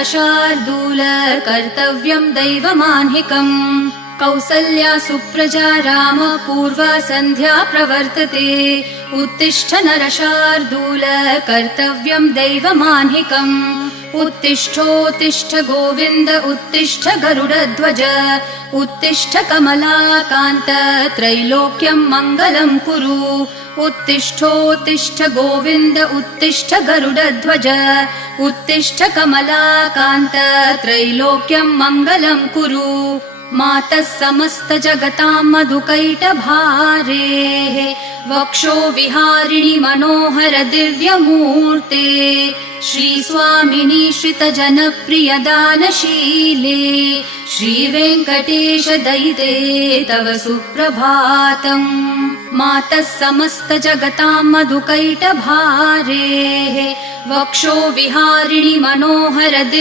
शार्दूल कर्तव्यं दैवमान्हिकम् कौसल्या सुप्रजा राम पूर्वा सन्ध्या प्रवर्तते उत्तिष्ठ नरशार्दूल कर्तव्यं दैवमान्हिकम् उत्तिष्ठोत्तिष्ठ गोविन्द उत्तिष्ठ गरुडध्वज उत्तिष्ठ कमलाकान्त त्रैलोक्यं मङ्गलं कुरु उत्तिष्ठोत्तिष्ठ गोविन्द उत्तिष्ठ गरुडध्वज उत्तिष्ठ कमलाकान्त त्रैलोक्यं मङ्गलं कुरु मातः समस्त जगतां मधुकैटभारेः वक्षो विहारिणि मनोहर दिव्यमूर्ते श्रीस्वामिनि श्रितजनप्रिय दानशीले श्रीवेङ्कटेश दयिते तव सुप्रभातम् मातः समस्त जगतां मधुकैटभारेः वक्षो विहारिणि मनोहर दिव्य